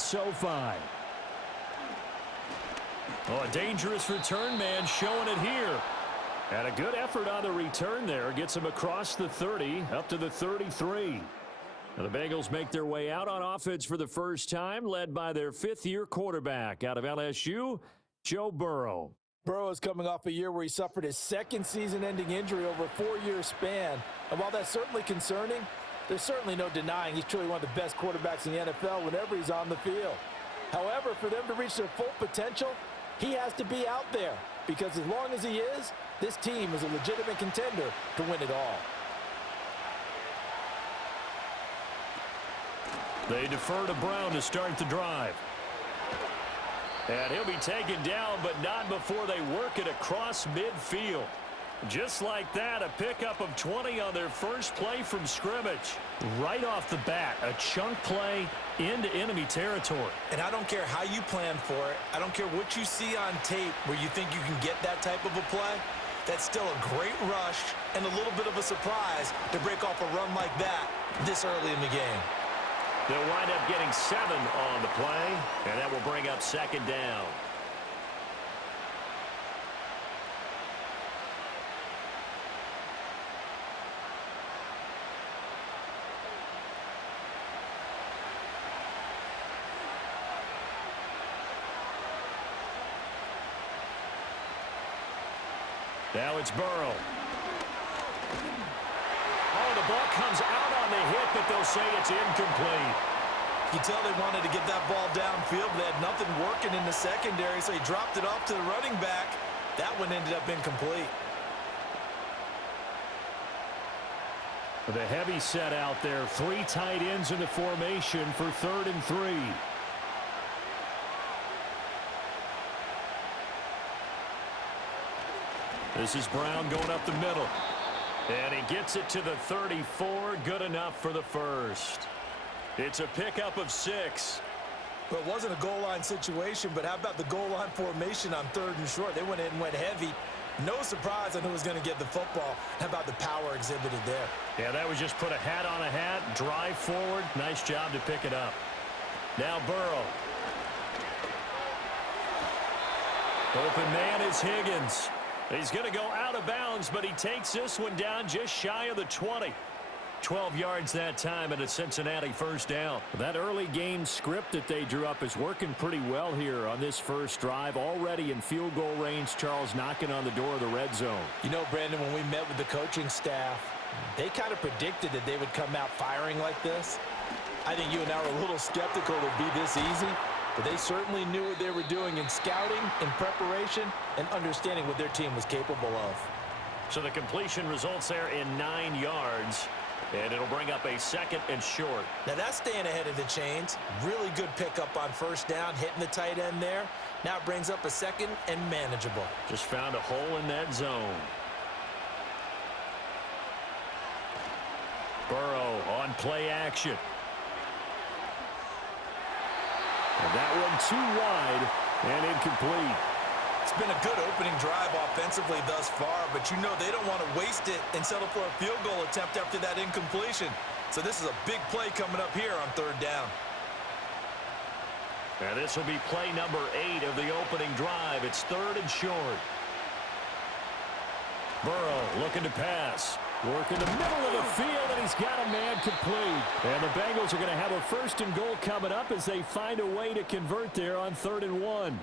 at SoFi. Oh, a dangerous return man showing it here. And a good effort on the return there. Gets him across the 30, up to the 33. Now the Bengals make their way out on offense for the first time, led by their fifth-year quarterback out of LSU, Joe Burrow. Burrow is coming off a year where he suffered his second season-ending injury over a 4-year span. And while that's certainly concerning, there's certainly no denying he's truly one of the best quarterbacks in the NFL whenever he's on the field. However, for them to reach their full potential, he has to be out there. Because as long as he is, this team is a legitimate contender to win it all. They defer to Brown to start the drive. And he'll be taken down, but not before they work it across midfield. Just like that, a pickup of 20 on their first play from scrimmage. Right off the bat, a chunk play into enemy territory. And I don't care how you plan for it. I don't care what you see on tape where you think you can get that type of a play. That's still a great rush and a little bit of a surprise to break off a run like that this early in the game. They'll wind up getting 7 on the play, and that will bring up second down. Now it's Burrow. Oh, the ball comes out on the hit, but they'll say it's incomplete. You can tell they wanted to get that ball downfield, but they had nothing working in the secondary, so he dropped it off to the running back. That one ended up incomplete. The heavy set out there. 3 tight ends in the formation for 3rd and 3. This is Brown going up the middle. And he gets it to the 34. Good enough for the first. It's a pickup of 6. Well, it wasn't a goal line situation, but how about the goal line formation on 3rd and short? They went in and went heavy. No surprise on who was going to get the football. How about the power exhibited there? Yeah, that was just put a hat on a hat, drive forward. Nice job to pick it up. Now Burrow. Open man is Higgins. He's going to go out of bounds, but he takes this one down just shy of the 20. 12 yards that time and a Cincinnati first down. That early game script that they drew up is working pretty well here on this first drive. Already in field goal range, Charles knocking on the door of the red zone. You know, Brandon, when we met with the coaching staff, they kind of predicted that they would come out firing like this. I think you and I were a little skeptical it would be this easy, but they certainly knew what they were doing in scouting, in preparation, and understanding what their team was capable of. So the completion results there in 9 yards. And it'll bring up a 2nd and short. Now that's staying ahead of the chains. Really good pickup on first down, hitting the tight end there. Now it brings up a 2nd and manageable. Just found a hole in that zone. Burrow on play action. And that one too wide and incomplete. It's been a good opening drive offensively thus far, but you know they don't want to waste it and settle for a field goal attempt after that incompletion. So this is a big play coming up here on 3rd down. And this will be play number 8 of the opening drive. It's 3rd and short. Burrow looking to pass. Work in the middle of the field, and he's got a man complete. And the Bengals are going to have a 1st and goal coming up as they find a way to convert there on 3rd and 1.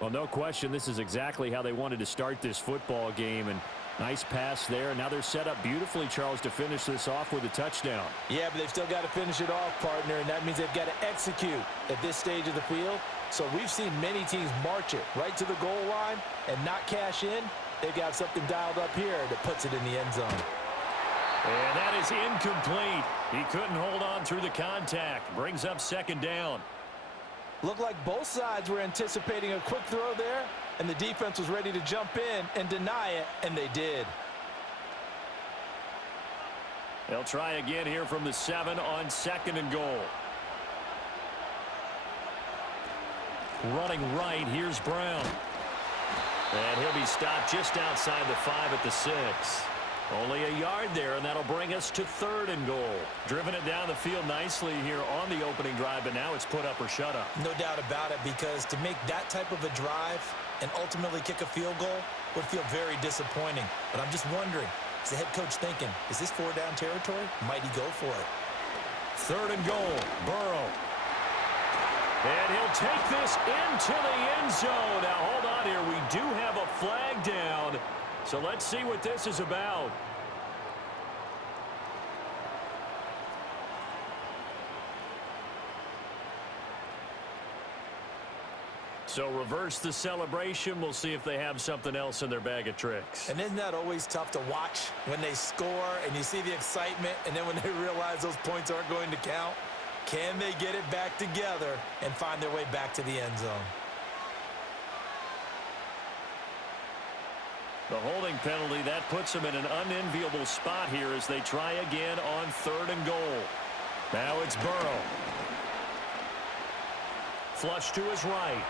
Well, no question, this is exactly how they wanted to start this football game. And nice pass there. Now they're set up beautifully, Charles, to finish this off with a touchdown. Yeah, but they've still got to finish it off, partner, and that means they've got to execute at this stage of the field. So we've seen many teams march it right to the goal line and not cash in. They've got something dialed up here that puts it in the end zone. And that is incomplete. He couldn't hold on through the contact. Brings up 2nd down. Looked like both sides were anticipating a quick throw there, and the defense was ready to jump in and deny it, and they did. They'll try again here from the 7 on 2nd and goal. Running right, here's Brown. And he'll be stopped just outside the 5 at the 6. Only a yard there, and that'll bring us to 3rd and goal. Driven it down the field nicely here on the opening drive, but now it's put up or shut up. No doubt about it, because to make that type of a drive and ultimately kick a field goal would feel very disappointing. But I'm just wondering, is the head coach thinking, is this 4-down territory? Might he go for it? 3rd and goal, Burrow. And he'll take this into the end zone. Now, hold on here. We do have a flag down. So let's see what this is about. So reverse the celebration. We'll see if they have something else in their bag of tricks. And isn't that always tough to watch when they score and you see the excitement, and then when they realize those points aren't going to count? Can they get it back together and find their way back to the end zone? The holding penalty, that puts them in an unenviable spot here as they try again on 3rd and goal. Now it's Burrow. Flush to his right.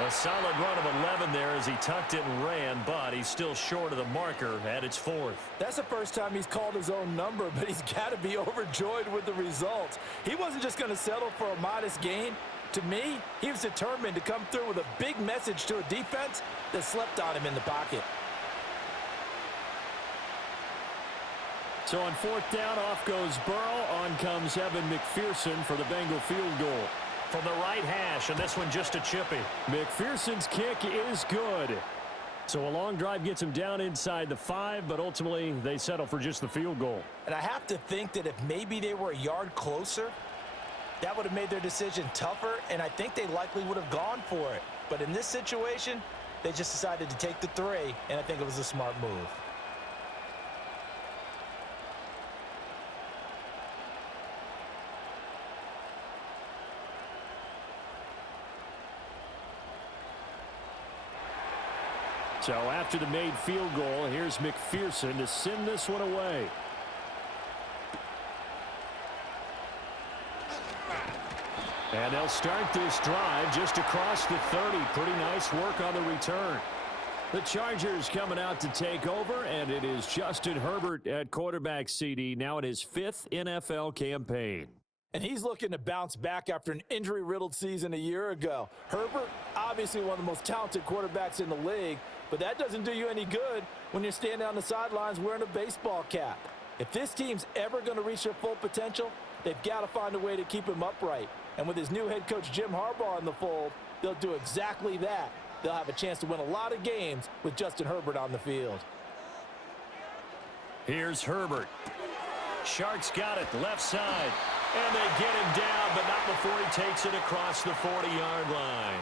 A solid run of 11 there as he tucked it and ran, but he's still short of the marker at its 4th. That's the first time he's called his own number, but he's got to be overjoyed with the results. He wasn't just going to settle for a modest gain. To me, he was determined to come through with a big message to a defense that slept on him in the pocket. So on 4th down, off goes Burrow. On comes Evan McPherson for the Bengal field goal. From the right hash, and this one just a chippy. McPherson's kick is good. So a long drive gets him down inside the 5, but ultimately they settle for just the field goal. And I have to think that if maybe they were a yard closer, that would have made their decision tougher, and I think they likely would have gone for it. But in this situation, they just decided to take the 3, and I think it was a smart move. So after the made field goal, here's McPherson to send this one away. And they'll start this drive just across the 30. Pretty nice work on the return. The Chargers coming out to take over, and it is Justin Herbert at quarterback CD, now in his 5th NFL campaign. And he's looking to bounce back after an injury-riddled season a year ago. Herbert, obviously one of the most talented quarterbacks in the league, but that doesn't do you any good when you're standing on the sidelines wearing a baseball cap. If this team's ever going to reach their full potential, they've got to find a way to keep him upright. And with his new head coach Jim Harbaugh in the fold, they'll do exactly that. They'll have a chance to win a lot of games with Justin Herbert on the field. Here's Herbert. Sharks got it left side. And they get him down, but not before he takes it across the 40-yard line.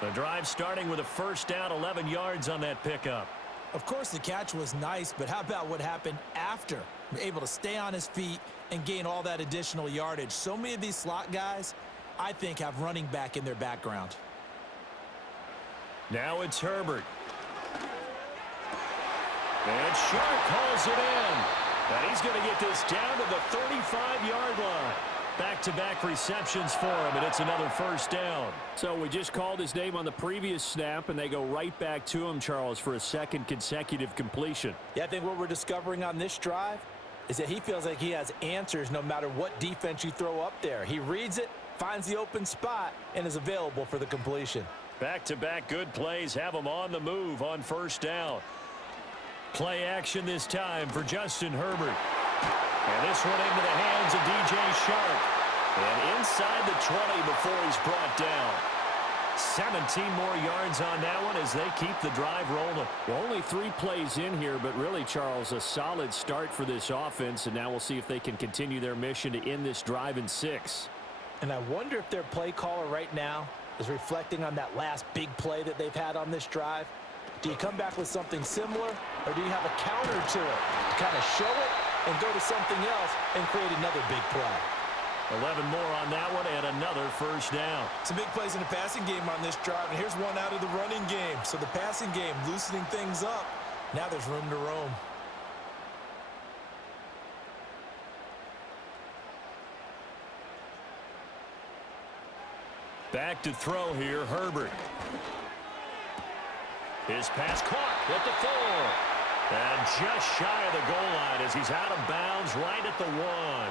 The drive starting with a 1st down, 11 yards on that pickup. Of course, the catch was nice, but how about what happened after? Able to stay on his feet and gain all that additional yardage. So many of these slot guys, I think, have running back in their background. Now it's Herbert. And Shark calls it in. And he's going to get this down to the 35-yard line. Back-to-back receptions for him, and it's another 1st down. So we just called his name on the previous snap, and they go right back to him, Charles, for a 2nd consecutive completion. Yeah, I think what we're discovering on this drive is that he feels like he has answers no matter what defense you throw up there. He reads it, finds the open spot, and is available for the completion. Back-to-back good plays have him on the move on 1st down. Play action this time for Justin Herbert. And this one into the hands of DJ Shark. And inside the 20 before he's brought down. 17 more yards on that one as they keep the drive rolling. Well, only 3 plays in here, but really, Charles, a solid start for this offense. And now we'll see if they can continue their mission to end this drive in 6. And I wonder if their play caller right now is reflecting on that last big play that they've had on this drive. Do you come back with something similar, or do you have a counter to it to kind of show it and go to something else and create another big play? 11 more on that one and another 1st down. Some big plays in the passing game on this drive, and here's one out of the running game. So the passing game loosening things up. Now there's room to roam. Back to throw here, Herbert. His pass caught at the 4. And just shy of the goal line as he's out of bounds right at the 1.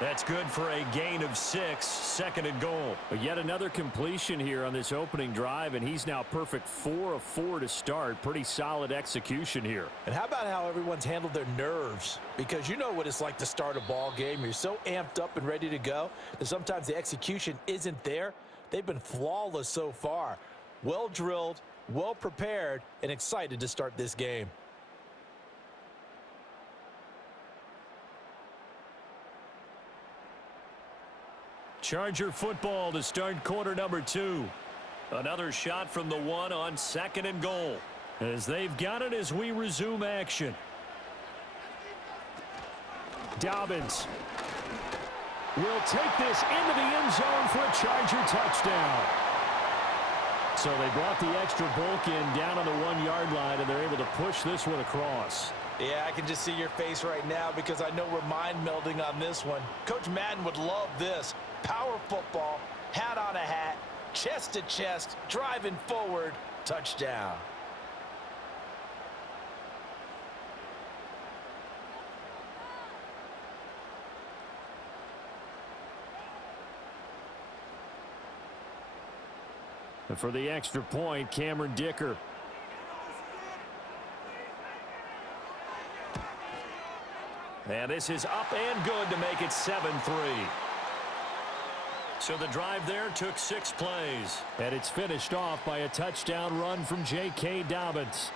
That's good for a gain of 6, 2nd and goal. But yet another completion here on this opening drive, and he's now perfect 4 of 4 to start. Pretty solid execution here. And how about how everyone's handled their nerves? Because you know what it's like to start a ball game. You're so amped up and ready to go that sometimes the execution isn't there. They've been flawless so far. Well drilled, well prepared, and excited to start this game. Charger football to start quarter number 2. Another shot from the 1 on 2nd and goal. As they've got it as we resume action. Dobbins will take this into the end zone for a Charger touchdown. So they brought the extra bulk in down on the 1-yard line, and they're able to push this one across. Yeah, I can just see your face right now because I know we're mind melding on this one. Coach Madden would love this. Power football, hat on a hat, chest to chest, driving forward, touchdown. And for the extra point, Cameron Dicker. And this is up and good to make it 7-3. So the drive there took 6 plays. And it's finished off by a touchdown run from J.K. Dobbins.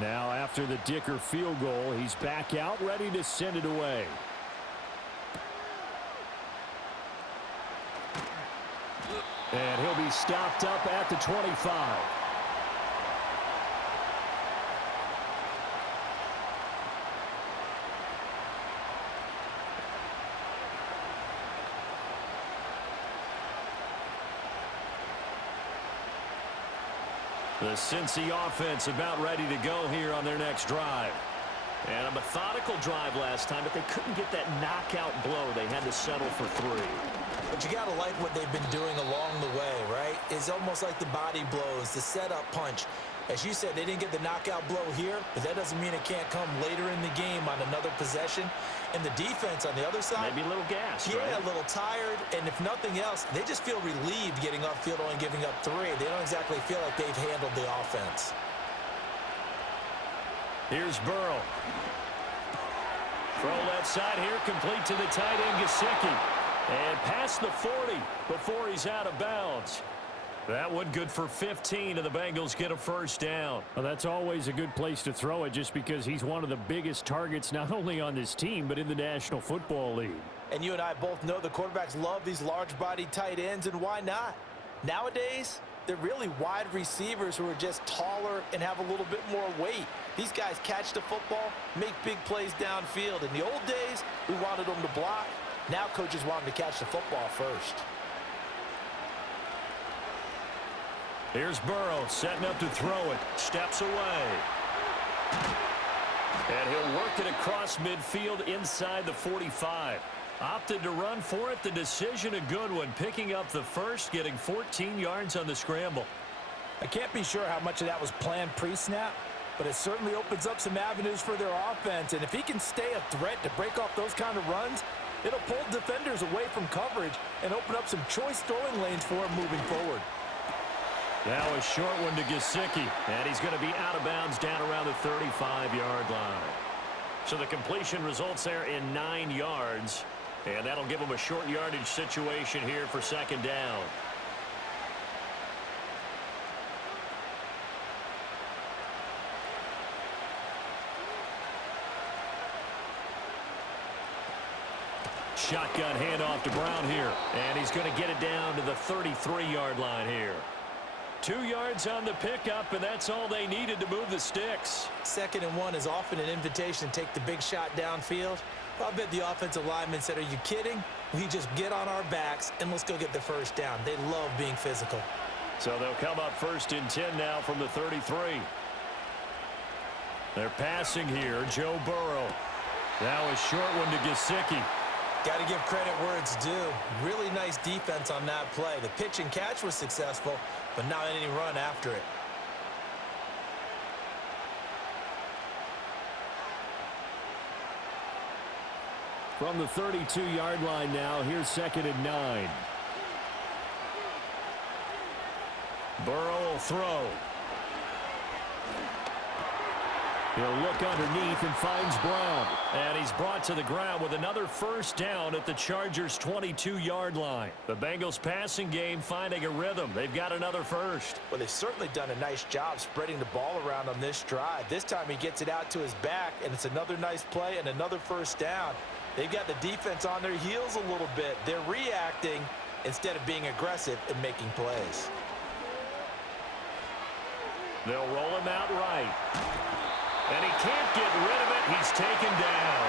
Now after the Dicker field goal, he's back out ready to send it away. And he'll be stopped up at the 25. The Cincy offense about ready to go here on their next drive. And a methodical drive last time, but they couldn't get that knockout blow. They had to settle for 3. But you got to like what they've been doing along the way, right? It's almost like the body blows, the setup punch. As you said, they didn't get the knockout blow here, but that doesn't mean it can't come later in the game on another possession. And the defense on the other side, maybe a little gassed, yeah, right? A little tired. And if nothing else, they just feel relieved getting upfield, only giving up 3. They don't exactly feel like they've handled the offense. Here's Burrow. Throw left side here, complete to the tight end, Gesicki. And past the 40 before he's out of bounds. That one good for 15, and the Bengals get a first down. Well, that's always a good place to throw it just because he's one of the biggest targets not only on this team but in the National Football League. And you and I both know the quarterbacks love these large-body tight ends, and why not? Nowadays, they're really wide receivers who are just taller and have a little bit more weight. These guys catch the football, make big plays downfield. In the old days, we wanted them to block. Now coaches want them to catch the football first. Here's Burrow setting up to throw it. Steps away. And he'll work it across midfield inside the 45. Opted to run for it. The decision a good one. Picking up the first, getting 14 yards on the scramble. I can't be sure how much of that was planned pre-snap, but it certainly opens up some avenues for their offense. And if he can stay a threat to break off those kind of runs, it'll pull defenders away from coverage and open up some choice throwing lanes for him moving forward. Now a short one to Gesicki, and he's going to be out of bounds down around the 35-yard line. So the completion results there in 9 yards, and that'll give him a short yardage situation here for 2nd down. Shotgun handoff to Brown here, and he's going to get it down to the 33-yard line here. 2 yards on the pickup, and that's all they needed to move the sticks. 2nd and 1 is often an invitation to take the big shot downfield. I bet the offensive lineman said, are you kidding? We just get on our backs and let's go get the first down. They love being physical. So they'll come up 1st and 10 now from the 33. They're passing here. Joe Burrow. Now a short one to Gesicki. Got to give credit where it's due. Really nice defense on that play. The pitch and catch was successful, but not any run after it. From the 32-yard line now, here's 2nd and 9. Burrow will throw. He'll look underneath and finds Brown. And he's brought to the ground with another first down at the Chargers' 22-yard line. The Bengals passing game finding a rhythm. They've got another first. Well, they've certainly done a nice job spreading the ball around on this drive. This time he gets it out to his back, and it's another nice play and another first down. They've got the defense on their heels a little bit. They're reacting instead of being aggressive and making plays. They'll roll him out right. And he can't get rid of it. He's taken down.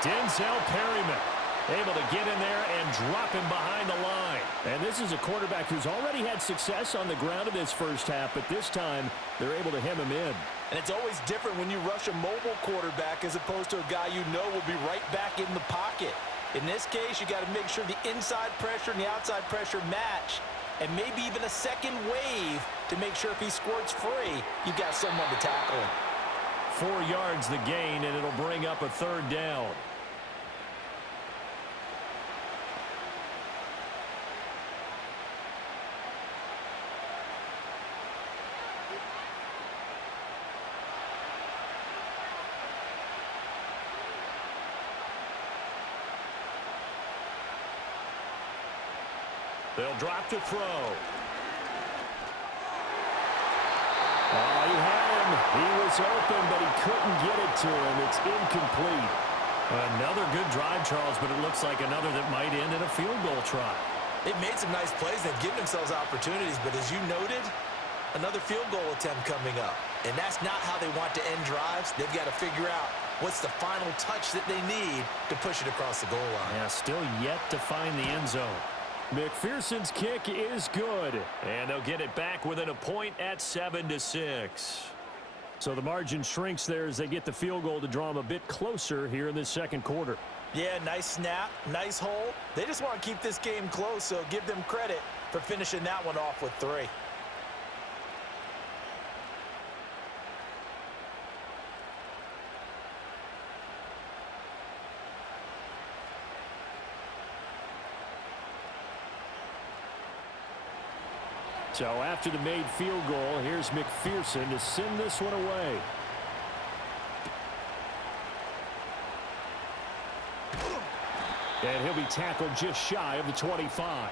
Denzel Perryman able to get in there and drop him behind the line. And this is a quarterback who's already had success on the ground in this first half, but this time they're able to hem him in. And it's always different when you rush a mobile quarterback as opposed to a guy you know will be right back in the pocket. In this case, you got to make sure the inside pressure and the outside pressure match, and maybe even a second wave to make sure if he squirts free, you've got someone to tackle him. 4 yards the gain, and it'll bring up a 3rd down. They'll drop to throw. Oh, he had him. He was open, but he couldn't get it to him. It's incomplete. Another good drive, Charles, but it looks like another that might end in a field goal try. They've made some nice plays. They've given themselves opportunities, but as you noted, another field goal attempt coming up. And that's not how they want to end drives. They've got to figure out what's the final touch that they need to push it across the goal line. Yeah, still yet to find the end zone. McPherson's kick is good, and they'll get it back within a point at 7-6. So the margin shrinks there as they get the field goal to draw them a bit closer here in this second quarter. Yeah, nice snap, nice hole. They just want to keep this game close, so give them credit for finishing that one off with 3. So after the made field goal, here's McPherson to send this one away. And he'll be tackled just shy of the 25.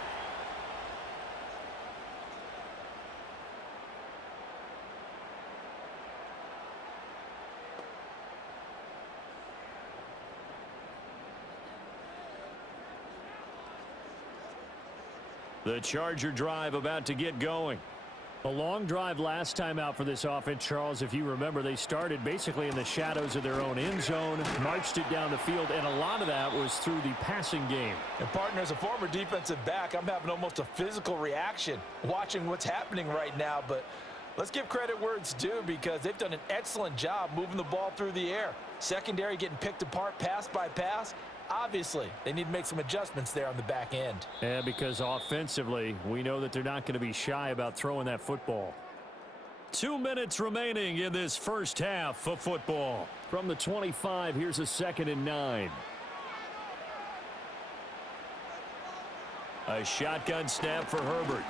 The Charger drive about to get going. A long drive last time out for this offense, Charles. If you remember, they started basically in the shadows of their own end zone, marched it down the field, and a lot of that was through the passing game. And, partner, as a former defensive back, I'm having almost a physical reaction watching what's happening right now. But let's give credit where it's due because they've done an excellent job moving the ball through the air. Secondary getting picked apart pass by pass. Obviously, they need to make some adjustments there on the back end. Yeah, because offensively, we know that they're not going to be shy about throwing that football. 2 minutes remaining in this first half of football. From the 25, here's a 2nd and 9. A shotgun snap for Herbert.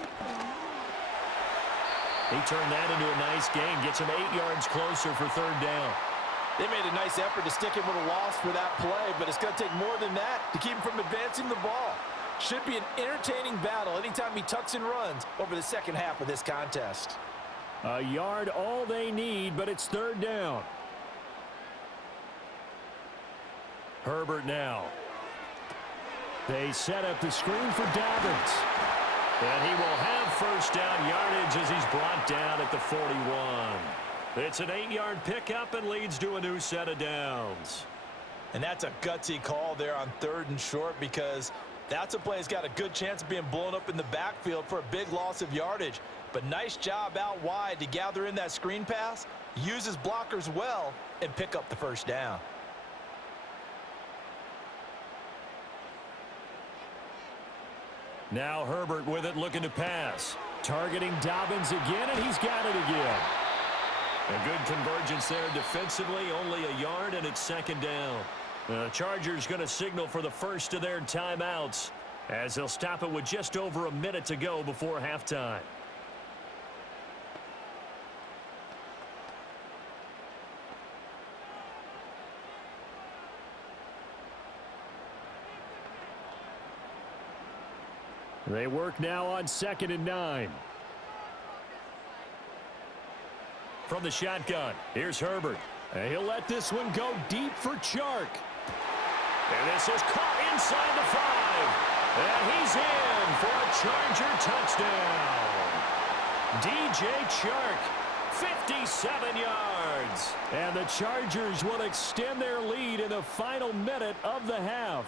He turned that into a nice gain, gets him 8 yards closer for 3rd down. They made a nice effort to stick him with a loss for that play, but it's going to take more than that to keep him from advancing the ball. Should be an entertaining battle anytime he tucks and runs over the second half of this contest. A yard all they need, but it's 3rd down. Herbert now. They set up the screen for Dobbins. And he will have first down yardage as he's brought down at the 41. It's an 8-yard pickup and leads to a new set of downs. And that's a gutsy call there on 3rd and short, because that's a play that's got a good chance of being blown up in the backfield for a big loss of yardage. But nice job out wide to gather in that screen pass, use his blockers well, and pick up the first down. Now Herbert with it, looking to pass. Targeting Dobbins again, and he's got it again. A good convergence there defensively, only a yard, and it's 2nd down. The Chargers going to signal for the first of their timeouts as they'll stop it with just over a minute to go before halftime. They work now on 2nd and 9. From the shotgun, here's Herbert. And he'll let this one go deep for Chark. And this is caught inside the 5. And he's in for a Charger touchdown. DJ Chark, 57 yards. And the Chargers will extend their lead in the final minute of the half.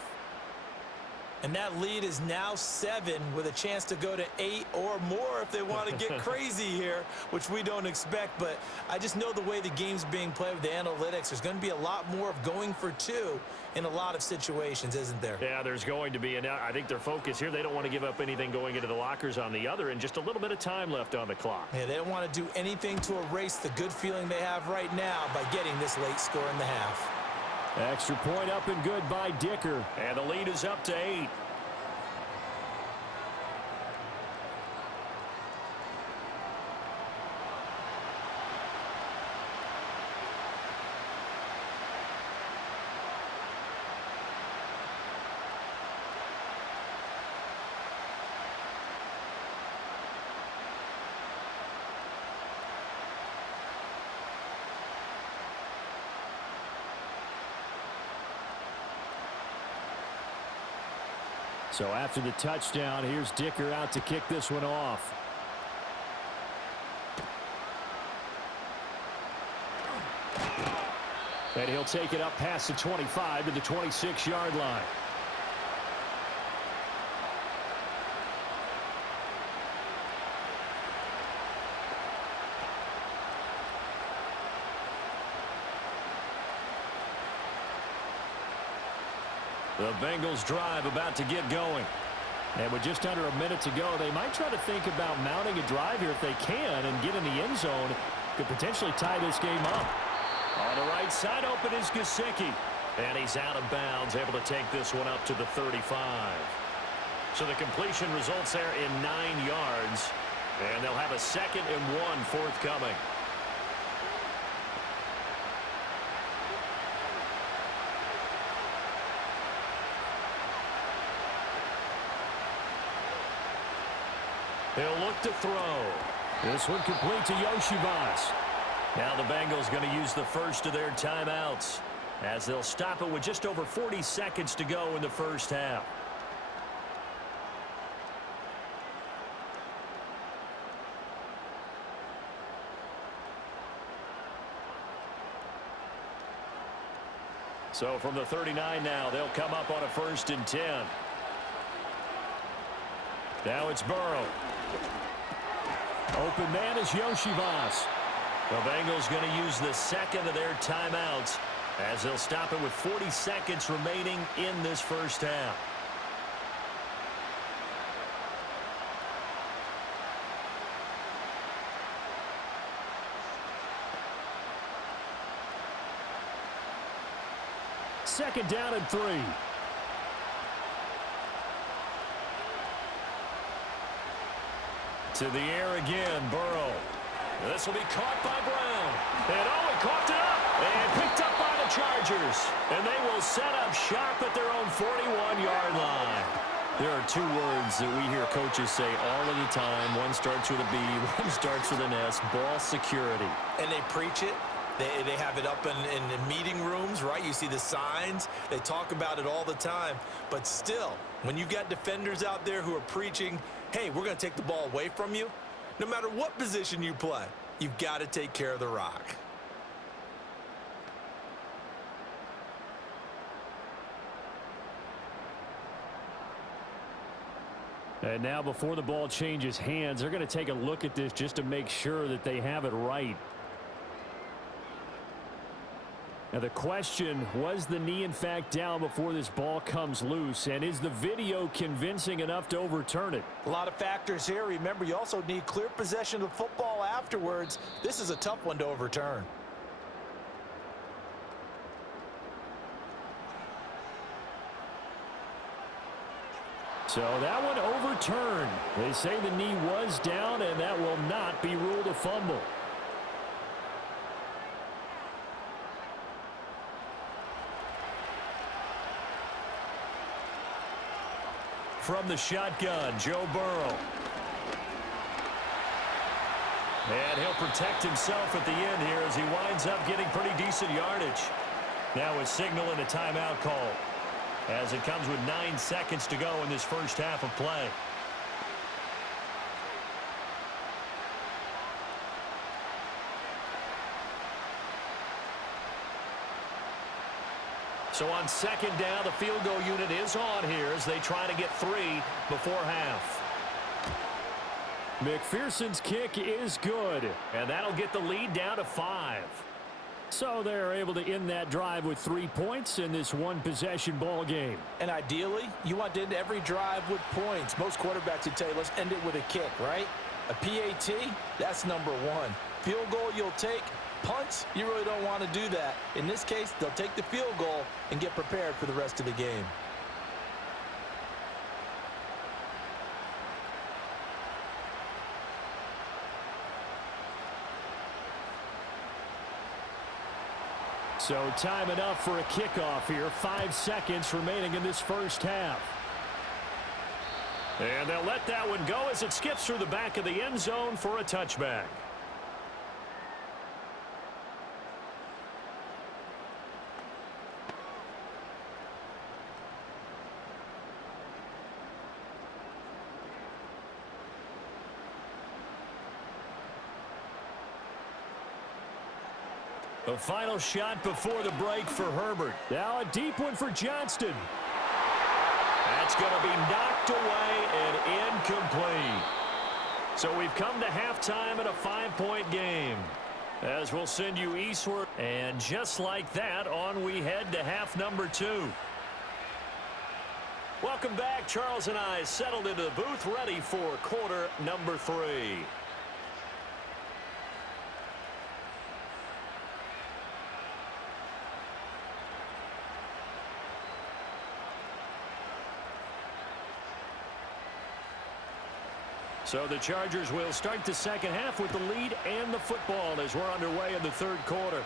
And that lead is now 7 with a chance to go to 8 or more if they want to get crazy here, which we don't expect. But I just know the way the game's being played with the analytics, there's going to be a lot more of going for 2 in a lot of situations, isn't there? Yeah, there's going to be. And I think their focus here, they don't want to give up anything going into the lockers on the other, and just a little bit of time left on the clock. Yeah, they don't want to do anything to erase the good feeling they have right now by getting this late score in the half. Extra point up and good by Dicker. And the lead is up to 8. So after the touchdown, here's Dicker out to kick this one off. And he'll take it up past the 25 to the 26-yard line. The Bengals drive about to get going. And with just under a minute to go, they might try to think about mounting a drive here if they can and get in the end zone. Could potentially tie this game up. On the right side, open is Gesicki. And he's out of bounds, able to take this one up to the 35. So the completion results there in 9 yards. And they'll have a 2nd and 1 forthcoming. He'll look to throw. This one complete to Yoshivas. Now the Bengals going to use the first of their timeouts as they'll stop it with just over 40 seconds to go in the first half. So from the 39 now, they'll come up on a 1st and 10. Now it's Burrow. Open man is Yoshivas. The Bengals going to use the 2nd of their timeouts as they'll stop it with 40 seconds remaining in this first half. Second down and 3. To the air again, Burrow. This will be caught by Brown. And he coughed it up and picked up by the Chargers. And they will set up shop at their own 41-yard line. There are 2 words that we hear coaches say all of the time. One starts with a B, one starts with an S, ball security. And they preach it. They have it up in meeting rooms, right? You see the signs. They talk about it all the time. But still, when you've got defenders out there who are preaching, hey, we're going to take the ball away from you, no matter what position you play, you've got to take care of the rock. And now before the ball changes hands, they're going to take a look at this just to make sure that they have it right. Now the question, was the knee in fact down before this ball comes loose? And is the video convincing enough to overturn it? A lot of factors here. Remember, you also need clear possession of the football afterwards. This is a tough one to overturn. So that one overturned. They say the knee was down, and that will not be ruled a fumble. From the shotgun, Joe Burrow. And he'll protect himself at the end here as he winds up getting pretty decent yardage. Now it's signaling a timeout call, as it comes with 9 seconds to go in this first half of play. So on second down, the field goal unit is on here as they try to get 3 before half. McPherson's kick is good, and that'll get the lead down to 5. So they're able to end that drive with 3 points in this one-possession ball game. And ideally, you want to end every drive with points. Most quarterbacks would tell you, let's end it with a kick, right? A PAT, that's number 1. Field goal you'll take. Punts, you really don't want to do that. In this case, they'll take the field goal and get prepared for the rest of the game. So time enough for a kickoff here. 5 seconds remaining in this first half. And they'll let that one go as it skips through the back of the end zone for a touchback. The final shot before the break for Herbert. Now a deep one for Johnston. That's going to be knocked away and incomplete. So we've come to halftime in a 5-point game, as we'll send you eastward. And just like that, on we head to half number 2. Welcome back. Charles and I settled into the booth, ready for quarter number 3. So the Chargers will start the second half with the lead and the football as we're underway in the third quarter.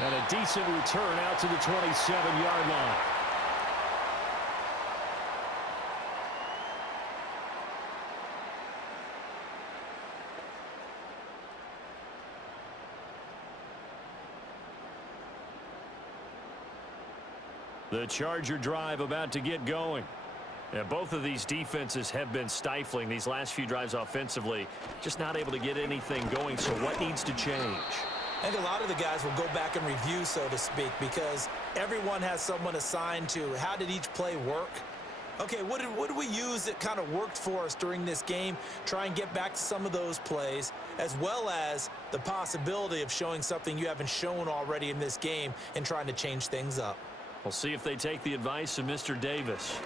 And a decent return out to the 27-yard line. The Charger drive about to get going. And both of these defenses have been stifling these last few drives offensively. Just not able to get anything going. So what needs to change? I think a lot of the guys will go back and review, so to speak, because everyone has someone assigned to how did each play work. Okay, what did we use that kind of worked for us during this game? Try and get back to some of those plays, as well as the possibility of showing something you haven't shown already in this game and trying to change things up. We'll see if they take the advice of Mr. Davis.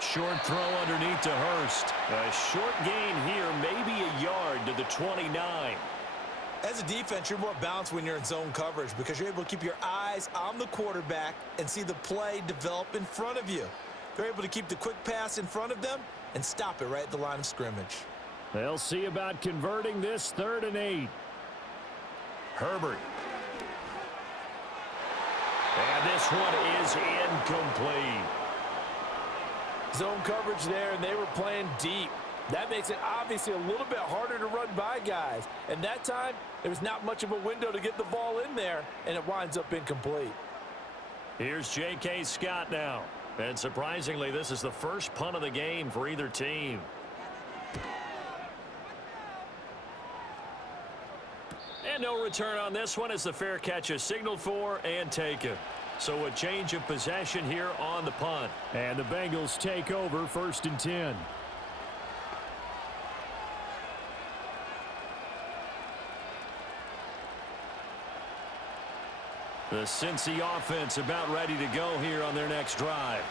Short throw underneath to Hurst. A short gain here, maybe a yard to the 29. As a defense, you're more balanced when you're in zone coverage because you're able to keep your eyes on the quarterback and see the play develop in front of you. They're able to keep the quick pass in front of them and stop it right at the line of scrimmage. They'll see about converting this 3rd and 8. Herbert. And this one is incomplete. Zone coverage there, and they were playing deep. That makes it obviously a little bit harder to run by guys. And that time, there was not much of a window to get the ball in there, and it winds up incomplete. Here's J.K. Scott now. And surprisingly, this is the first punt of the game for either team. And no return on this one as the fair catch is signaled for and taken. So a change of possession here on the punt. And the Bengals take over 1st and 10. The Cincy offense about ready to go here on their next drive.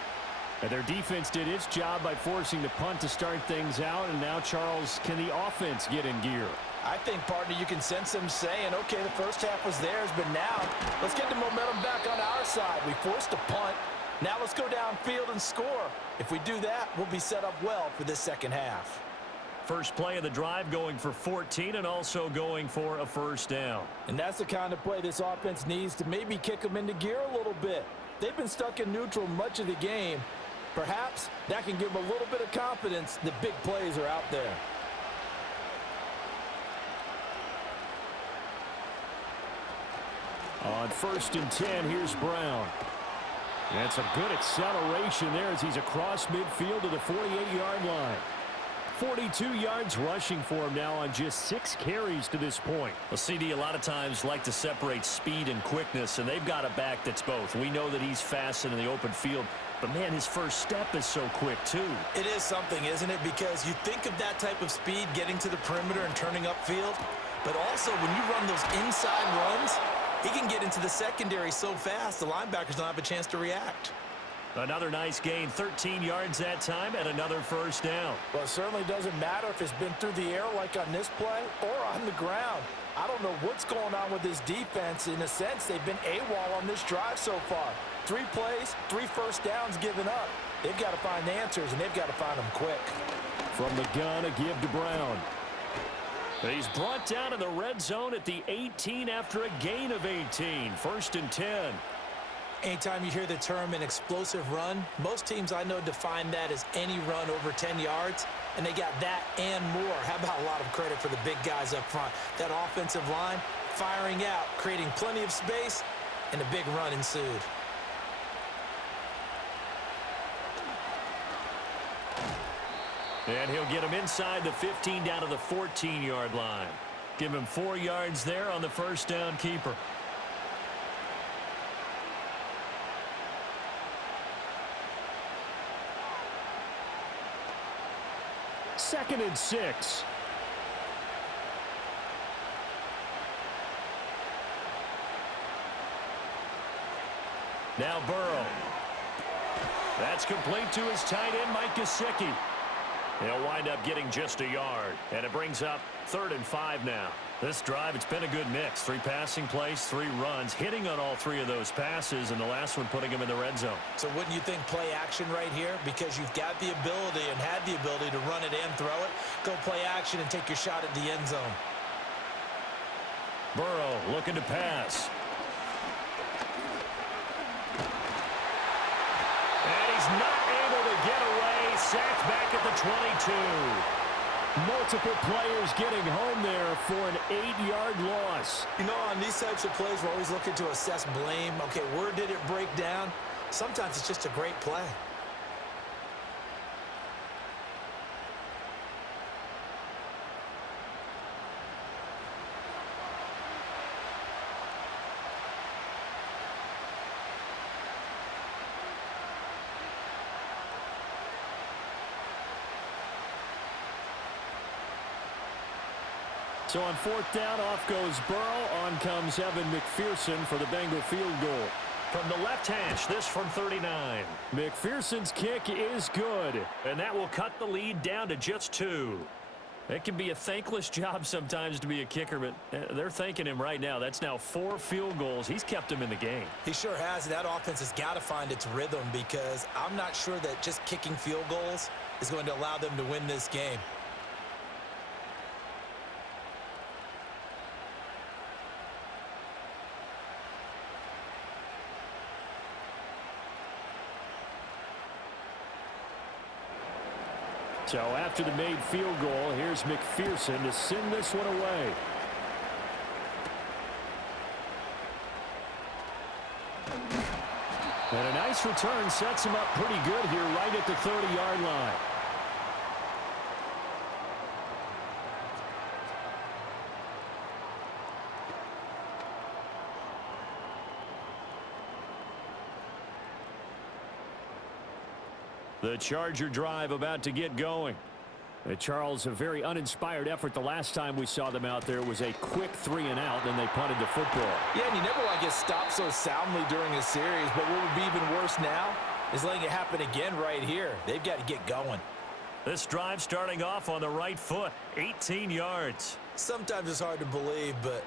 And their defense did its job by forcing the punt to start things out. And now, Charles, can the offense get in gear? I think, partner, you can sense them saying, okay, the first half was theirs, but now let's get the momentum back on our side. We forced a punt. Now let's go downfield and score. If we do that, we'll be set up well for this second half. First play of the drive going for 14 and also going for a first down. And that's the kind of play this offense needs to maybe kick them into gear a little bit. They've been stuck in neutral much of the game. Perhaps that can give them a little bit of confidence that big plays are out there. On 1st and 10, here's Brown. That's a good acceleration there as he's across midfield to the 48-yard line. 42 yards rushing for him now on just 6 carries to this point. Well, CD, a lot of times like to separate speed and quickness, and they've got a back that's both. We know that he's fast in the open field, but, man, his first step is so quick, too. It is something, isn't it? Because you think of that type of speed getting to the perimeter and turning upfield, but also when you run those inside runs, he can get into the secondary so fast the linebackers don't have a chance to react. Another nice gain, 13 yards that time, and another first down. Well, it certainly doesn't matter if it's been through the air like on this play or on the ground. I don't know what's going on with this defense. In a sense, they've been AWOL on this drive so far. 3 plays, 3 first downs given up. They've got to find answers, and they've got to find them quick. From the gun, a give to Brown. He's brought down in the red zone at the 18 after a gain of 18. 1st and 10. Anytime you hear the term an explosive run, most teams I know define that as any run over 10 yards, and they got that and more. How about a lot of credit for the big guys up front? That offensive line firing out, creating plenty of space, and a big run ensued. And he'll get him inside the 15 down to the 14-yard line. Give him 4 yards there on the first down keeper. Second and 6. Now Burrow. That's complete to his tight end, Mike Gesicki. He'll wind up getting just a yard, and it brings up 3rd and 5 now. This drive, it's been a good mix. 3 passing plays, 3 runs, hitting on all 3 of those passes, and the last one putting him in the red zone. So wouldn't you think play action right here? Because you've got the ability and had the ability to run it and throw it. Go play action and take your shot at the end zone. Burrow looking to pass. And he's not able to get away. Sacked back at the 22. Multiple players getting home there for an 8-yard loss. You know, on these types of plays, we're always looking to assess blame. Okay, where did it break down? Sometimes it's just a great play. So on 4th down, off goes Burrow. On comes Evan McPherson for the Bengal field goal. From the left hash, this from 39. McPherson's kick is good, and that will cut the lead down to just 2. It can be a thankless job sometimes to be a kicker, but they're thanking him right now. That's now 4 field goals. He's kept him in the game. He sure has. That offense has got to find its rhythm because I'm not sure that just kicking field goals is going to allow them to win this game. So after the made field goal, here's McPherson to send this one away. And a nice return sets him up pretty good here right at the 30-yard line. The Charger drive about to get going. Charles, a very uninspired effort the last time we saw them out there was a quick 3-and-out, then they punted the football. Yeah, and you never want to get stopped so soundly during a series, but what would be even worse now is letting it happen again right here. They've got to get going. This drive starting off on the right foot, 18 yards. Sometimes it's hard to believe, but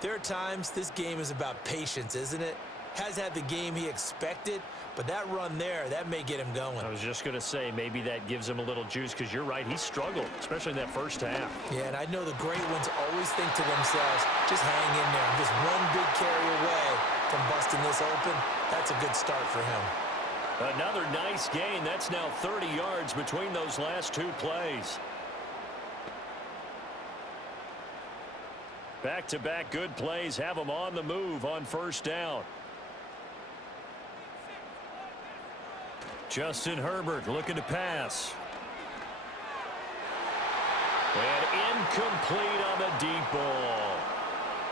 there are times this game is about patience, isn't it? Has had the game he expected, but that run there, that may get him going. I was just going to say, maybe that gives him a little juice, because you're right, he struggled, especially in that first half. Yeah, and I know the great ones always think to themselves, just hang in there. Just one big carry away from busting this open. That's a good start for him. Another nice gain. That's now 30 yards between those last two plays. Back-to-back good plays have them on the move on first down. Justin Herbert looking to pass. And incomplete on the deep ball.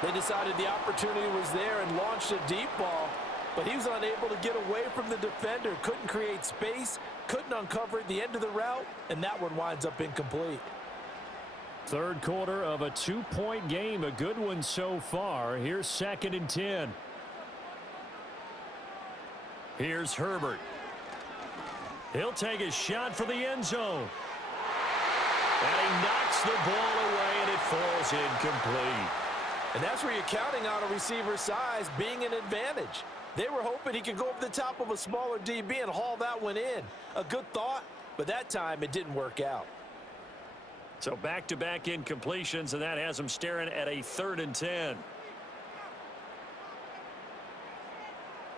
They decided the opportunity was there and launched a deep ball, but he was unable to get away from the defender. Couldn't create space, couldn't uncover at the end of the route, and that one winds up incomplete. Third quarter of a 2-point game, a good one so far. Here's 2nd and 10. Here's Herbert. He'll take a shot for the end zone. And he knocks the ball away, and it falls incomplete. And that's where you're counting on a receiver's size being an advantage. They were hoping he could go over the top of a smaller DB and haul that one in. A good thought, but that time it didn't work out. So back-to-back incompletions, and that has him staring at a 3rd and 10.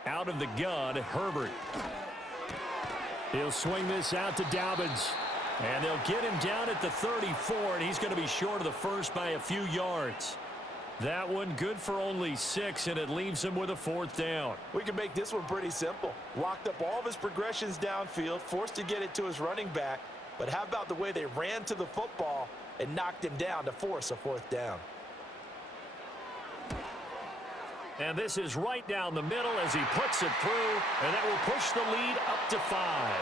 Out of the gun, Herbert. He'll swing this out to Dobbins. And they'll get him down at the 34, and he's going to be short of the first by a few yards. That one good for only 6, and it leaves him with a 4th down. We can make this one pretty simple. Locked up all of his progressions downfield, forced to get it to his running back. But how about the way they ran to the football and knocked him down to force a 4th down? And this is right down the middle as he puts it through, and that will push the lead up to 5.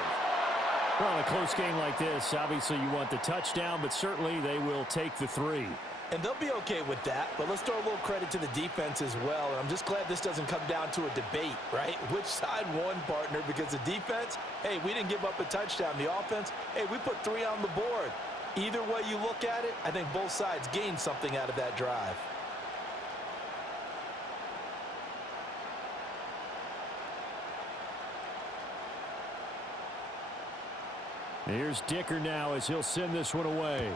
Well, in a close game like this, obviously you want the touchdown, but certainly they will take the 3. And they'll be okay with that, but let's throw a little credit to the defense as well. And I'm just glad this doesn't come down to a debate, right? Which side won, partner? Because the defense, hey, we didn't give up a touchdown. The offense, hey, we put 3 on the board. Either way you look at it, I think both sides gained something out of that drive. Here's Dicker now as he'll send this one away.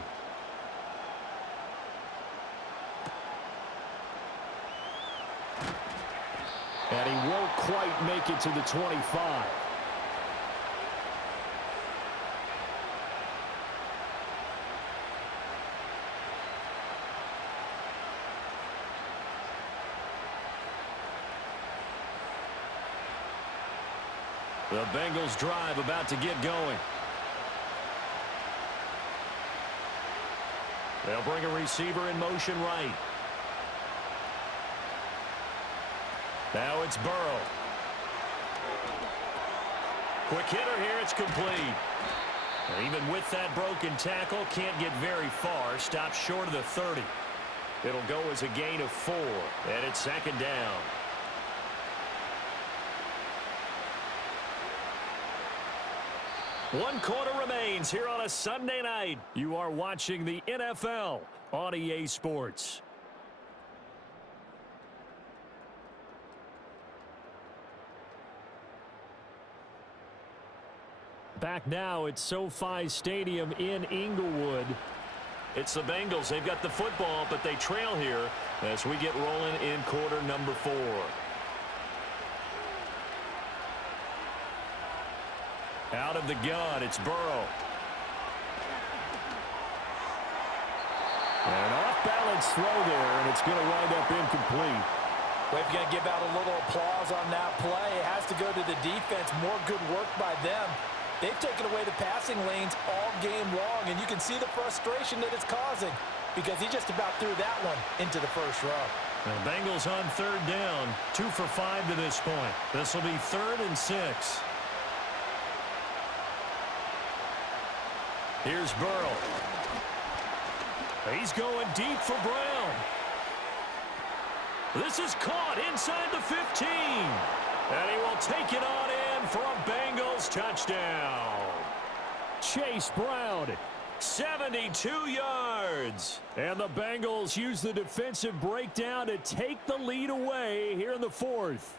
And he won't quite make it to the 25. The Bengals drive about to get going. They'll bring a receiver in motion right. Now it's Burrow. Quick hitter here, it's complete. And even with that broken tackle, can't get very far. Stops short of the 30. It'll go as a gain of 4, and it's 2nd down. One quarter remains here on a Sunday night. You are watching the NFL on EA Sports. Back now at SoFi Stadium in Inglewood. It's the Bengals. They've got the football, but they trail here as we get rolling in quarter number 4. Out of the gun, it's Burrow. And an off-balance throw there, and it's going to wind up incomplete. Well, if you're going to give out a little applause on that play, it has to go to the defense. More good work by them. They've taken away the passing lanes all game long, and you can see the frustration that it's causing because he just about threw that one into the first row. The Bengals on 3rd down, 2 for 5 to this point. This will be 3rd and 6. Here's Burrow. He's going deep for Brown. This is caught inside the 15. And he will take it on in for a Bengals touchdown. Chase Brown. 72 yards. And the Bengals use the defensive breakdown to take the lead away here in the fourth.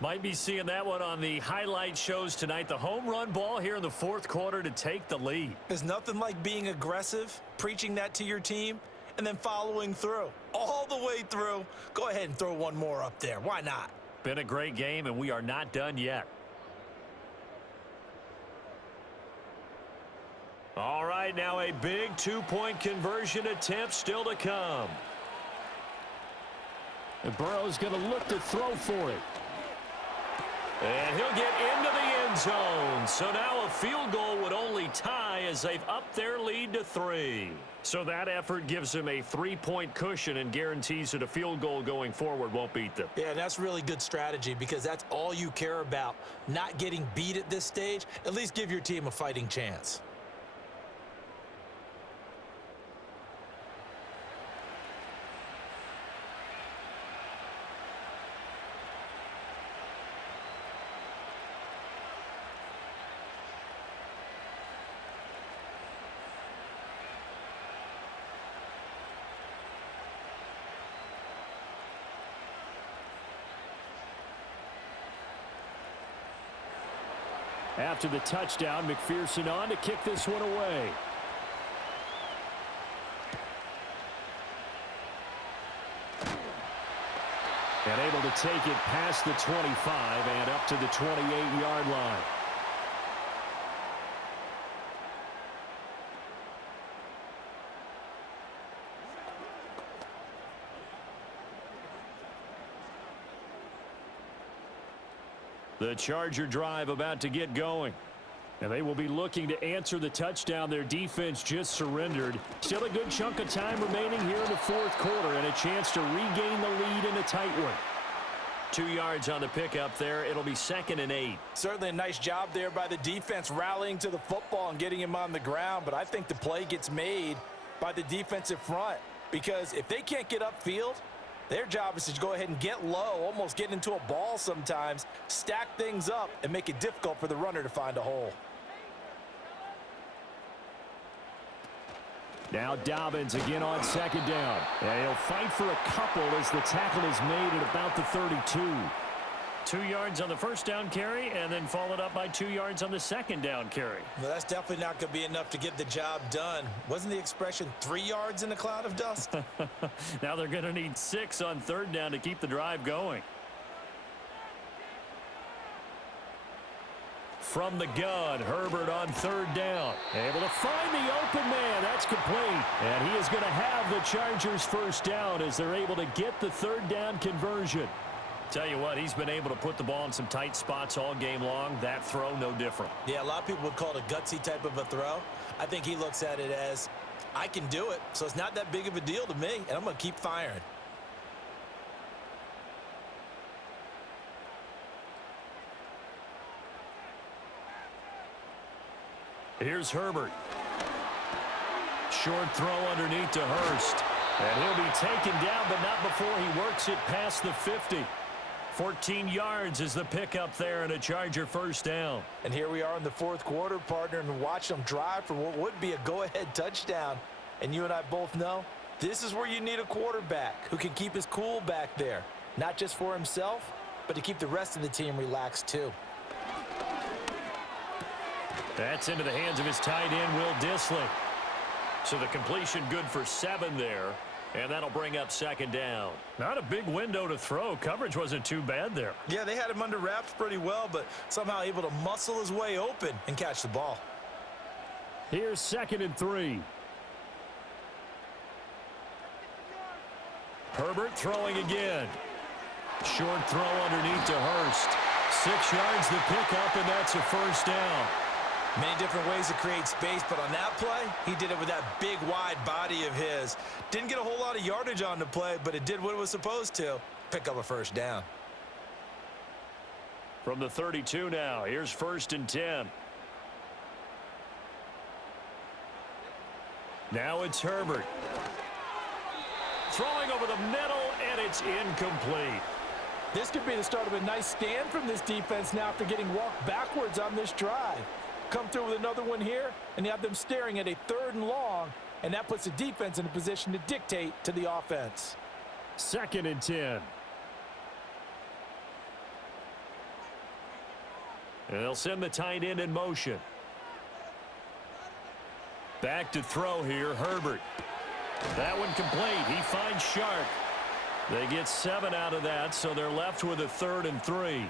Might be seeing that one on the highlight shows tonight. The home run ball here in the fourth quarter to take the lead. There's nothing like being aggressive, preaching that to your team, and then following through. All the way through. Go ahead and throw one more up there. Why not? Been a great game, and we are not done yet. All right, now a big two-point conversion attempt still to come. And Burrow's going to look to throw for it. And he'll get into the end zone. So now a field goal would only tie as they've upped their lead to 3. So that effort gives them a 3-point cushion and guarantees that a field goal going forward won't beat them. Yeah, that's really good strategy because that's all you care about. Not getting beat at this stage. At least give your team a fighting chance. After the touchdown, McPherson on to kick this one away. And able to take it past the 25 and up to the 28-yard line. The Charger drive about to get going. And they will be looking to answer the touchdown their defense just surrendered. Still a good chunk of time remaining here in the fourth quarter and a chance to regain the lead in a tight one. 2 yards on the pickup there. It'll be 2nd and 8. Certainly a nice job there by the defense rallying to the football and getting him on the ground. But I think the play gets made by the defensive front because if they can't get upfield, their job is to go ahead and get low, almost get into a ball sometimes, stack things up, and make it difficult for the runner to find a hole. Now Dobbins again on 2nd down. And he'll fight for a couple as the tackle is made at about the 32. 2 yards on the first down carry and then followed up by 2 yards on the second down carry. Well, that's definitely not going to be enough to get the job done. Wasn't the expression 3 yards in a cloud of dust? Now they're going to need 6 on 3rd down to keep the drive going. From the gun, Herbert on 3rd down. Able to find the open man. That's complete. And he is going to have the Chargers first down as they're able to get the 3rd down conversion. Tell you what, he's been able to put the ball in some tight spots all game long. That throw, no different. Yeah, a lot of people would call it a gutsy type of a throw. I think he looks at it as, I can do it, so it's not that big of a deal to me, and I'm going to keep firing. Here's Herbert. Short throw underneath to Hurst. And he'll be taken down, but not before he works it past the 50. 14 yards is the pickup there and a Charger first down. And here we are in the fourth quarter, partner, and watch them drive for what would be a go-ahead touchdown. And you and I both know this is where you need a quarterback who can keep his cool back there. Not just for himself, but to keep the rest of the team relaxed too. That's into the hands of his tight end, Will Dissly. So the completion good for 7 there. And that'll bring up 2nd down. Not a big window to throw. Coverage wasn't too bad there. Yeah, they had him under wraps pretty well, but somehow able to muscle his way open and catch the ball. Here's 2nd and 3. Herbert throwing again. Short throw underneath to Hurst. 6 yards the pickup, and that's a first down. Many different ways to create space, but on that play, he did it with that big, wide body of his. Didn't get a whole lot of yardage on the play, but it did what it was supposed to. Pick up a first down. From the 32 now, here's 1st and 10. Now it's Herbert. Throwing over the middle, and it's incomplete. This could be the start of a nice stand from this defense now after getting walked backwards on this drive. Come through with another one here, and you have them staring at a 3rd and long, and that puts the defense in a position to dictate to the offense. 2nd and 10. And they'll send the tight end in motion. Back to throw here, Herbert. That one complete. He finds Shark. They get 7 out of that, so they're left with a 3rd and 3.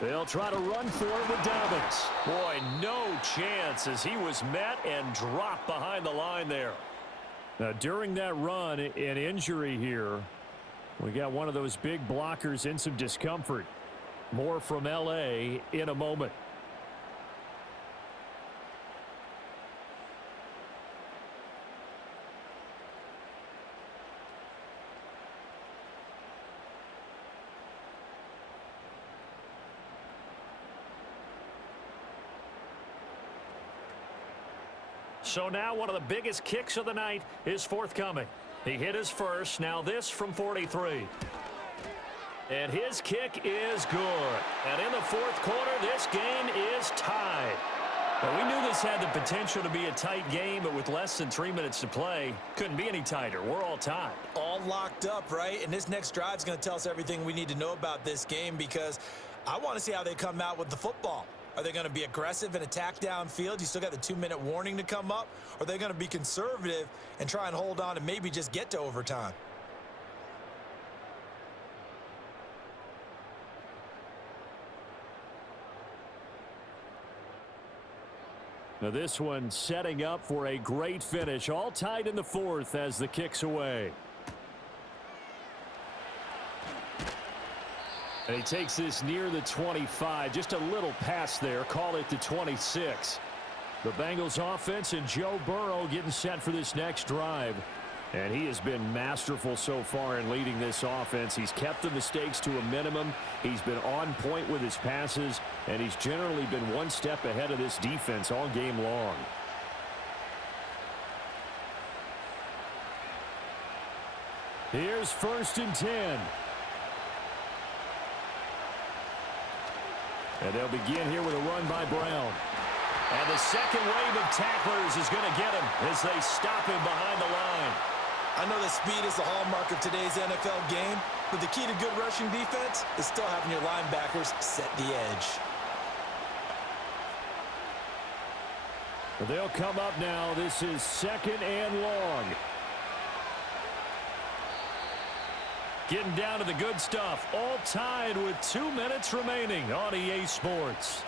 They'll try to run for it with Dobbins. Boy, no chance as he was met and dropped behind the line there. Now, during that run, an injury here. We got one of those big blockers in some discomfort. More from L.A. in a moment. So now one of the biggest kicks of the night is forthcoming. He hit his first. Now this from 43. And his kick is good. And in the 4th quarter, this game is tied. Well, we knew this had the potential to be a tight game, but with less than 3 minutes to play, couldn't be any tighter. We're all tied. All locked up, right? And this next drive is going to tell us everything we need to know about this game because I want to see how they come out with the football. Are they going to be aggressive and attack downfield? You still got the 2-minute warning to come up? Or are they going to be conservative and try and hold on and maybe just get to overtime? Now this one setting up for a great finish. All tied in the 4th as the kick's away. And he takes this near the 25. Just a little pass there. Call it the 26. The Bengals offense and Joe Burrow getting set for this next drive. And he has been masterful so far in leading this offense. He's kept the mistakes to a minimum. He's been on point with his passes. And he's generally been one step ahead of this defense all game long. Here's 1st and 10. And they'll begin here with a run by Brown. And the second wave of tacklers is going to get him as they stop him behind the line. I know that speed is the hallmark of today's NFL game, but the key to good rushing defense is still having your linebackers set the edge. They'll come up now. This is 2nd and long. Getting down to the good stuff. All tied with 2 minutes remaining on EA Sports.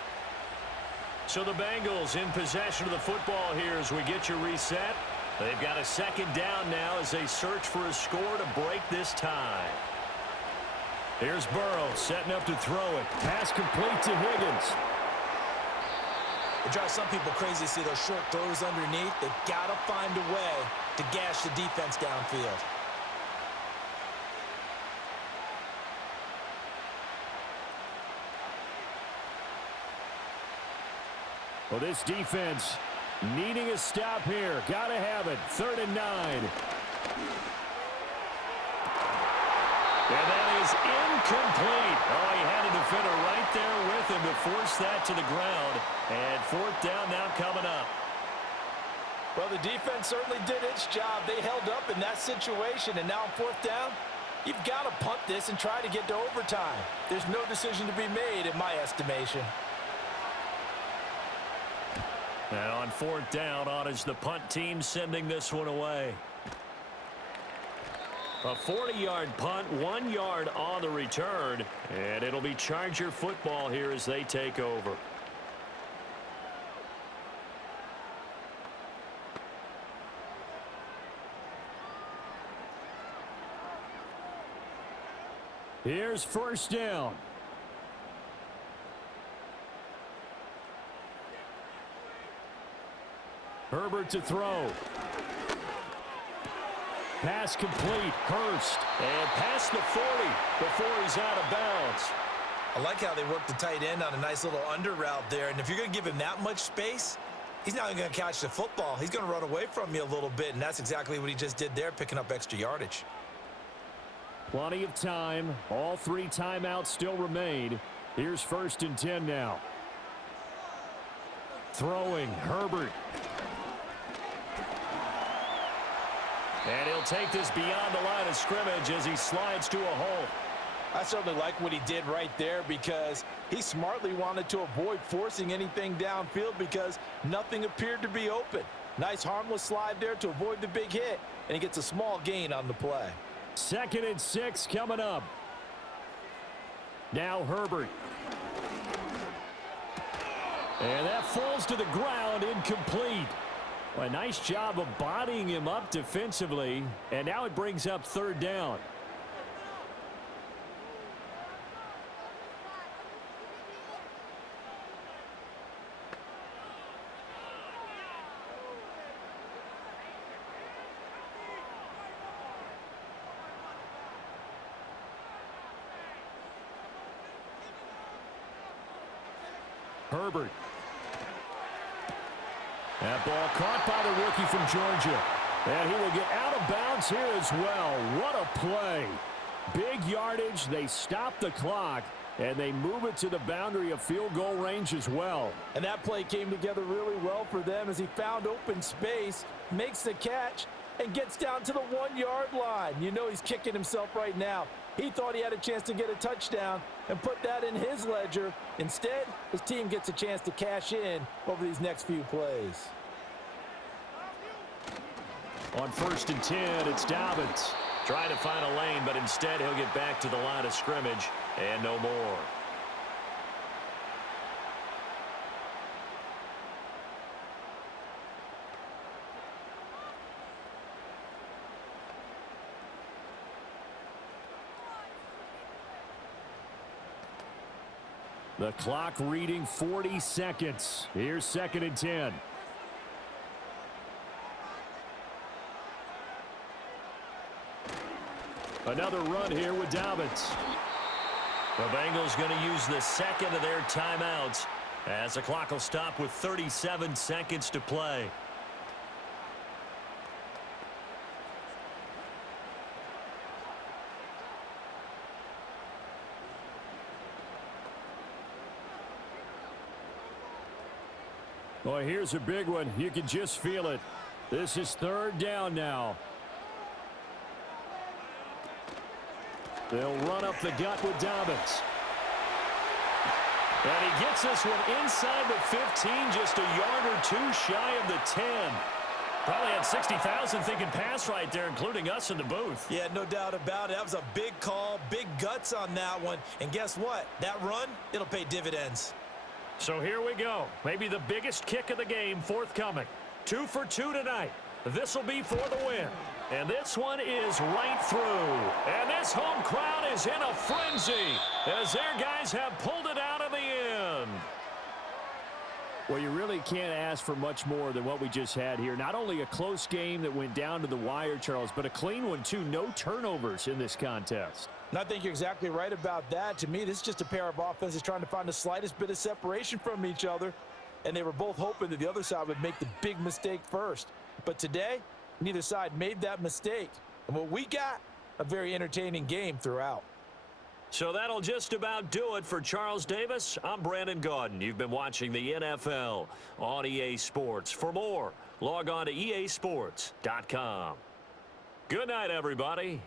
So the Bengals in possession of the football here as we get you reset. They've got a 2nd down now as they search for a score to break this tie. Here's Burrow setting up to throw it. Pass complete to Higgins. It drives some people crazy to see those short throws underneath. They've got to find a way to gash the defense downfield. Well, this defense needing a stop here. Got to have it. 3rd and 9. And that is incomplete. Oh, he had a defender right there with him to force that to the ground. And 4th down now coming up. Well, the defense certainly did its job. They held up in that situation, and now on 4th down, you've got to punt this and try to get to overtime. There's no decision to be made in my estimation. And on 4th down, on is the punt team sending this one away. A 40-yard punt, 1 yard on the return, and it'll be Charger football here as they take over. Here's 1st down. Herbert to throw. Pass complete. Hurst. And past the 40 before he's out of bounds. I like how they work the tight end on a nice little under route there. And if you're going to give him that much space, he's not going to catch the football. He's going to run away from you a little bit, and that's exactly what he just did there, picking up extra yardage. Plenty of time. All 3 timeouts still remain. Here's 1st and 10 now. Throwing. Herbert. And he'll take this beyond the line of scrimmage as he slides to a hole. I certainly like what he did right there because he smartly wanted to avoid forcing anything downfield because nothing appeared to be open. Nice harmless slide there to avoid the big hit, and he gets a small gain on the play. 2nd and 6 coming up. Now Herbert. And that falls to the ground, incomplete. A nice job of bodying him up defensively, and now it brings up 3rd down. Herbert. That ball caught by the rookie from Georgia. And he will get out of bounds here as well. What a play. Big yardage. They stop the clock, and they move it to the boundary of field goal range as well. And that play came together really well for them as he found open space, makes the catch, and gets down to the 1-yard line. You know he's kicking himself right now. He thought he had a chance to get a touchdown and put that in his ledger. Instead, his team gets a chance to cash in over these next few plays. On 1st and 10, it's Dobbins. Trying to find a lane, but instead he'll get back to the line of scrimmage and no more. The clock reading 40 seconds. Here's 2nd and 10. Another run here with Dobbins. The Bengals going to use the 2nd of their timeouts as the clock will stop with 37 seconds to play. Well, here's a big one. You can just feel it. This is 3rd down now. They'll run up the gut with Dobbins. And he gets this one inside the 15, just a yard or 2 shy of the 10. Probably had 60,000 thinking pass right there, including us in the booth. Yeah, no doubt about it. That was a big call, big guts on that one. And guess what? That run, it'll pay dividends. So here we go. Maybe the biggest kick of the game forthcoming. 2 for 2 tonight. This will be for the win. And this one is right through. And this home crowd is in a frenzy as their guys have pulled it out of the end. Well, you really can't ask for much more than what we just had here. Not only a close game that went down to the wire, Charles, but a clean one, too. No turnovers in this contest. And I think you're exactly right about that. To me, this is just a pair of offenses trying to find the slightest bit of separation from each other. And they were both hoping that the other side would make the big mistake first. But today, neither side made that mistake. And what we got, a very entertaining game throughout. So that'll just about do it for Charles Davis. I'm Brandon Gaudin. You've been watching the NFL on EA Sports. For more, log on to easports.com. Good night, everybody.